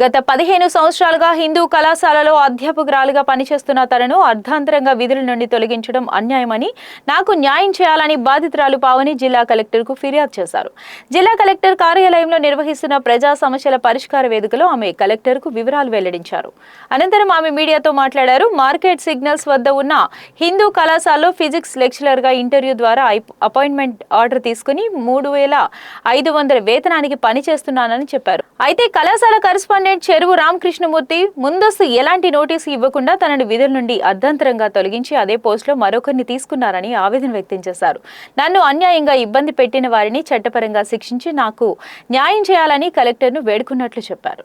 గత 15 సంవత్సరాలుగా హిందూ కళాశాలలో అధ్యాపకురాలుగా పనిచేస్తున్న తనను అర్ధాంతరంగా విధుల నుండి తొలగించడం అన్యాయమని, నాకు న్యాయం చేయాలని బాధితురాలు పావని జిల్లా కలెక్టర్కు ఫిర్యాదు చేశారు. జిల్లా కలెక్టర్ కార్యాలయంలో నిర్వహిస్తున్న ప్రజా సమస్యల పరిష్కార వేదికలో ఆమె కలెక్టర్కు వివరాలు వెల్లడించారు. అనంతరం ఆమె మీడియాతో మాట్లాడారు. మార్కెట్ సిగ్నల్స్ వద్ద ఉన్న హిందూ కళాశాలలో ఫిజిక్స్ లెక్చరర్గా ఇంటర్వ్యూ ద్వారా అపాయింట్మెంట్ ఆర్డర్ తీసుకుని 3,500 వేతనానికి పనిచేస్తున్నానని చెప్పారు. అయితే కళాశాల కరెస్పాండెంట్ చెరువు రామకృష్ణమూర్తి ముందస్తు ఎలాంటి నోటీసు ఇవ్వకుండా తనను విధుల నుండి అర్ధాంతరంగా తొలగించి అదే పోస్టులో మరొకరిని తీసుకున్నారని ఆవేదన వ్యక్తం చేశారు. నన్ను అన్యాయంగా ఇబ్బంది పెట్టిన వారిని చట్టపరంగా శిక్షించి నాకు న్యాయం చేయాలని కలెక్టర్ను వేడుకున్నట్లు చెప్పారు.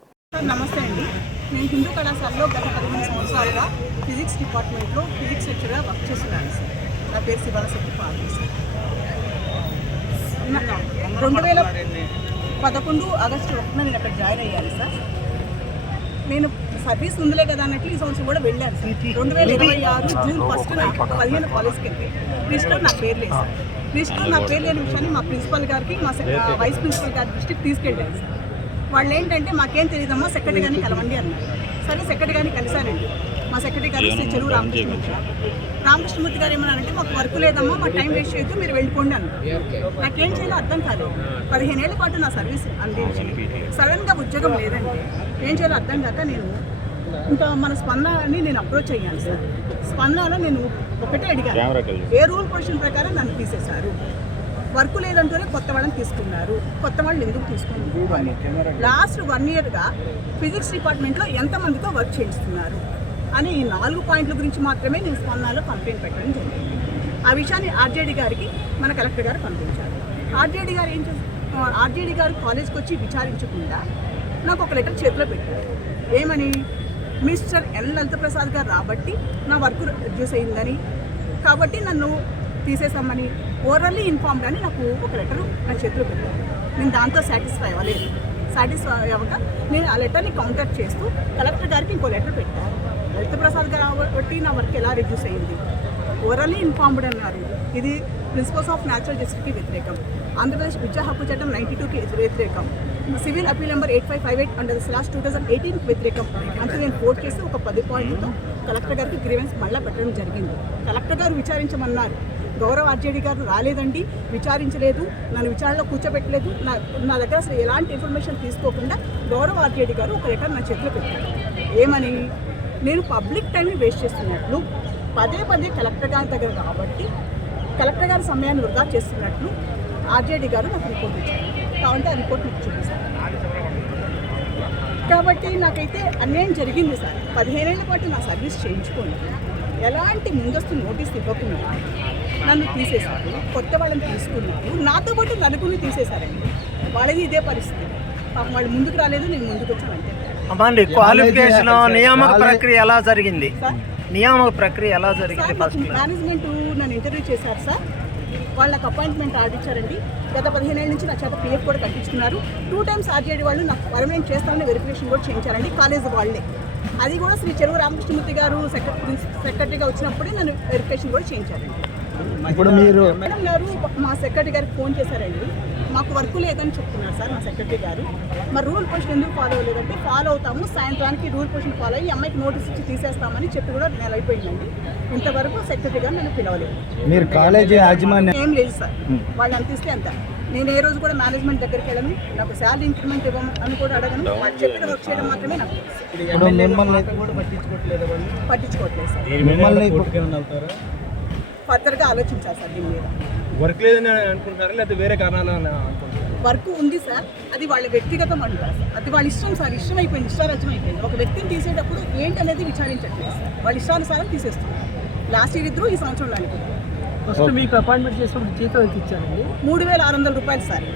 నమస్తే అండి. నేను హిందూ కళాశాలలో గత 15 సంవత్సరాలుగా ఫిజిక్స్ డిపార్ట్మెంట్లో ఫిజిక్స్ లెక్చరర్గా వర్క్ చేస్తున్నాను సార్. నా పేరు శివలశక్తి పార్వతి సార్. 2011 ఆగస్టు 1న నేను అక్కడ జాయిన్ అయ్యాను సార్. నేను సర్వీస్ ఉందిలే కదా అన్నట్లు ఈ సంవత్సరం కూడా వెళ్ళాను సార్. 2026 జూన్ 1న 15 కాలేజ్కి వెళ్తే లిస్టులో నా పేరు లేదు సార్. లిస్టులో నా పేరు లేని విషయాన్ని మా ప్రిన్సిపల్ గారికి, మా వైస్ ప్రిన్సిపల్ గారి దృష్టికి తీసుకెళ్ళాను సార్. వాళ్ళు ఏంటంటే మాకేం తెలియదమ్మా, సెక్రటరీ గారిని కలవండి అన్నారు. సరే సెక్రటరీ గారిని కలిశానండి. మా సెక్రటరీ గారు శ్రీ చెరువు రామకృష్ణమూర్తి గారు ఏమన్నారంటే, మాకు వర్క్ లేదమ్మా, మా టైం వేస్ట్ చేయొద్దు, మీరు వెళ్ళిపోండి అన్నారు. నాకేం చేయాలో అర్థం కాలేదు. 15 ఏళ్ల పాటు నా సర్వీస్ అందించి సడన్గా ఉద్యోగం లేదండి. ఏం చేయాలో అర్థం కాక నేను ఇంకా మన స్పందనని నేను అప్రోచ్ అయ్యాను సార్. స్పందనలో నేను ఒకటే అడిగాను, ఏ రూల్ పొజిషన్ ప్రకారం నన్ను తీసేశారు, వర్క్ లేదంటూనే కొత్త వాళ్ళని తీసుకున్నారు, కొత్త వాళ్ళు ఎందుకు తీసుకున్నారు అని. లాస్ట్ 1 ఇయర్గా ఫిజిక్స్ డిపార్ట్మెంట్లో ఎంతమందితో వర్క్ చేయిస్తున్నారు అని ఈ 4 పాయింట్ల గురించి మాత్రమే నేను స్పందనలో కంప్లైంట్ పెట్టడం జరిగింది. ఆ విషయాన్ని ఆర్జేడీ గారికి మన కలెక్టర్ గారు పంపించారు. ఆర్జేడీ గారు ఏం చేస్తారు, ఆర్జేడీ గారు కాలేజ్కి వచ్చి విచారించకుండా నాకు ఒక లెటర్ చేతిలో పెట్టారు. ఏమని, మిస్టర్ ఎన్ లలితప్రసాద్ గారు రాబట్టి నా వర్క్ రిడ్యూస్ అయిందని, కాబట్టి నన్ను తీసేసామని ఓరల్లీ ఇన్ఫార్మ్డ్ అని నాకు ఒక లెటర్ నా చేతిలో పెట్టారు. నేను దాంతో సాటిస్ఫై అవ్వలేదు. సాటిస్ఫై అవ్వక నేను ఆ లెటర్ని కౌంటర్ చేస్తూ కలెక్టర్ గారికి ఇంకో లెటర్ పెట్టాను. లలితప్రసాద్ గారు కాబట్టి నా వర్క్ ఎలా రిడ్యూస్ అయింది, ఓరల్లీ ఇన్ఫార్మ్డ్ అన్నారు. ఇది ప్రిన్సిపల్స్ ఆఫ్ న్యాచురల్ జస్టిస్కి వ్యతిరేకం, ఆంధ్రప్రదేశ్ విద్యా హక్కు చట్టం 92కి వ్యతిరేకం, సివిల్ అపీల్ నెంబర్ 8558 అండర్ /2018కి వ్యతిరేకం అంటే నేను కోర్టు చేసి ఒక 10 పాయింట్లతో కలెక్టర్ గారికి గ్రీవెన్స్ మళ్ళీ పెట్టడం జరిగింది. కలెక్టర్ గారు విచారించమన్నారు. గౌరవ ఆర్జేడీ గారు రాలేదండి, విచారించలేదు, నన్ను విచారణలో కూర్చోబెట్టలేదు, నా దగ్గర అసలు ఎలాంటి ఇన్ఫర్మేషన్ తీసుకోకుండా గౌరవ ఆర్జేడీ గారు ఒక లెటర్ నా చేతిలో పెట్టారు. ఏమని, నేను పబ్లిక్ టైంని వేస్ట్ చేస్తున్నట్లు, పదే కలెక్టర్ గారి దగ్గర కాబట్టి కలెక్టర్ గారి సమయాన్ని వృధా చేస్తున్నట్లు ఆర్జేడీ గారు నాకు రిపోర్ట్ ఇచ్చారు. కాబట్టి ఆ రిపోర్ట్ మీకు చూపిస్తాను. కాబట్టి నాకైతే అన్యాయం జరిగింది సార్. 15 ఏళ్ల పాటు నా సర్వీస్ చేయించుకోండి, ఎలాంటి ముందస్తు నోటీస్ ఇవ్వకుండా నన్ను తీసేశారు, కొత్త వాళ్ళని తీసుకున్నారు, నాతో పాటు నలుగురిని తీసేశారండి. వాళ్ళది ఇదే పరిస్థితి. పాపం వాళ్ళు ముందుకు రాలేదు, నేను ముందుకు వచ్చాను అంతే. అమ్మండి, క్వాలిఫికేషన్ నియామక ప్రక్రియ ఎలా జరిగింది? నియామక ప్రక్రియ ఎలా జరిగింది? మేనేజ్మెంట్ నన్ను ఇంటర్వ్యూ చేశారు సార్. వాళ్ళకి అపాయింట్మెంట్ ఆర్డర్ ఇచ్చారండి. గత 15 ఏళ్ళ నుంచి నా చేత పిఎఫ్ కూడా కట్టించుకున్నారు. 2 టైమ్స్ ఆర్జేడీ వాళ్ళు నాకు పర్మనెంట్ చేస్తామని వెరిఫికేషన్ కూడా చేయించారండి, కాలేజ్ వాళ్ళే. అది కూడా శ్రీ చెరువు రామకృష్ణమూర్తి గారు సెక్రటరీగా వచ్చినప్పుడే నన్ను వెరిఫికేషన్ కూడా చేయించారండి. ఇప్పుడు మీరు మేడం గారు మా సెక్రటరీ గారికి ఫోన్ చేశారండి. మాకు వర్క్ లేదని చెప్తున్నారు సార్ మా సెక్రటరీ గారు. మరి రూల్ పొజిషన్ ఎందుకు ఫాలో అవ్వలేదంటే, ఫాలో అవుతాము, సాయంత్రానికి రూల్ పొజిషన్ ఫాలో అయ్యి అమ్మాయికి నోటీస్ ఇచ్చి తీసేస్తామని చెప్పి కూడా నెల అయిపోయిందండి. ఇంతవరకు సెక్రటరీ గారు నన్ను పిలవలేదు. మీరు కాలేజీ యాజమాన్యం ఏం లేదు సార్, వాళ్ళు అంత ఇస్తే అంత. నేను ఏ రోజు కూడా మేనేజ్మెంట్ దగ్గరికి వెళ్ళను, నాకు శాలరీ ఇంక్రిమెంట్ ఇవ్వము అని కూడా అడగను. వాళ్ళు చెప్పిన వర్క్ చేయడం మాత్రమే నాకు తెలుసు. పట్టించుకోవట్లేదు సార్. ఫర్దర్గా ఆలోచించాలి సార్ దీని మీద. వర్క్ లేదని అనుకుంటారా లేదా వేరే కారణాలు అనుకుంటారా? వర్క్ ఉంది సార్, అది వాళ్ళ వ్యక్తిగతం అంటారు సార్. అది వాళ్ళ ఇష్టం సార్, ఇష్టం అయిపోయింది, ఇష్టారాజ్యం అయిపోయింది. ఒక వ్యక్తిని తీసేటప్పుడు ఏంటనేది విచారించట్లేదు సార్, వాళ్ళ ఇష్టానుసారం తీసేస్తున్నారు. లాస్ట్ ఇయర్ ఇద్దరు, ఈ సంవత్సరంలో అనుకుంటారు. ఫస్ట్ మీకు అపాయింట్మెంట్ చేసినప్పుడు జీతం ఎంత ఇచ్చారండి? 3,600 రూపాయలు సార్.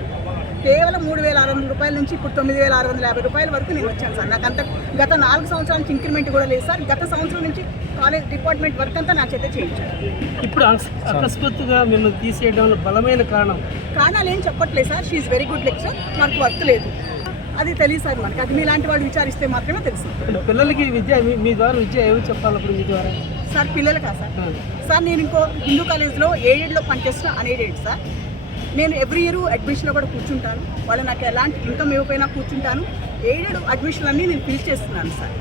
కేవలం 3,600 రూపాయల నుంచి ఇప్పుడు 9,650 రూపాయల వరకు నేను వచ్చాను సార్. నాకు అంత గత 4 సంవత్సరాల నుంచి ఇంక్రిమెంట్ కూడా లేదు సార్. గత సంవత్సరం నుంచి కాలేజ్ డిపార్ట్మెంట్ వర్క్ అంతా నా చేత చేయించారు. ఇప్పుడు అకస్మాత్తుగా మిమ్మల్ని తీసేయడంలో బలమైన కారణాలు ఏం చెప్పట్లేదు సార్. షీఈ్ వెరీ గుడ్ లెక్చర్, నాకు వర్క్ లేదు, అది తెలియదు సార్ మనకి. అది మీలాంటి వాళ్ళు విచారిస్తే మాత్రమే తెలుసు. పిల్లలకి విద్య మీ ద్వారా విద్య ఏమి చెప్పాలప్పుడు మీ ద్వారా సార్? పిల్లలకా సార్? సార్ నేను ఇంకో హిందూ కాలేజ్లో ఎయిడెడ్లో పనిచేస్తున్న అన్ఎయిడెడ్ సార్. నేను ఎవ్రీ ఇయర్ అడ్మిషన్లో కూడా కూర్చుంటాను. వాళ్ళు నాకు ఎలాంటి ఇన్కమ్ ఇవ్వకపోయినా కూర్చుంటాను. ఎయిడెడ్ అడ్మిషన్ అన్నీ నేను ఫిల్ చేస్తున్నాను సార్.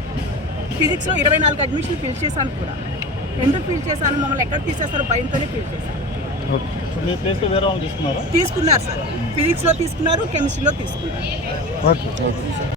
ఫిజిక్స్లో 24 అడ్మిషన్ ఫిల్ చేశాను కూడా. ఎందుకు ఫిల్ చేశాను, మమ్మల్ని ఎక్కడ తీసేస్తారో భయంతోనే ఫిల్ చేశాను. మీ ప్లేస్లో వేరే వాళ్ళు తీసుకున్నారా? తీసుకున్నారు సార్, ఫిజిక్స్లో తీసుకున్నారు, కెమిస్ట్రీలో తీసుకున్నారు. ఓకే.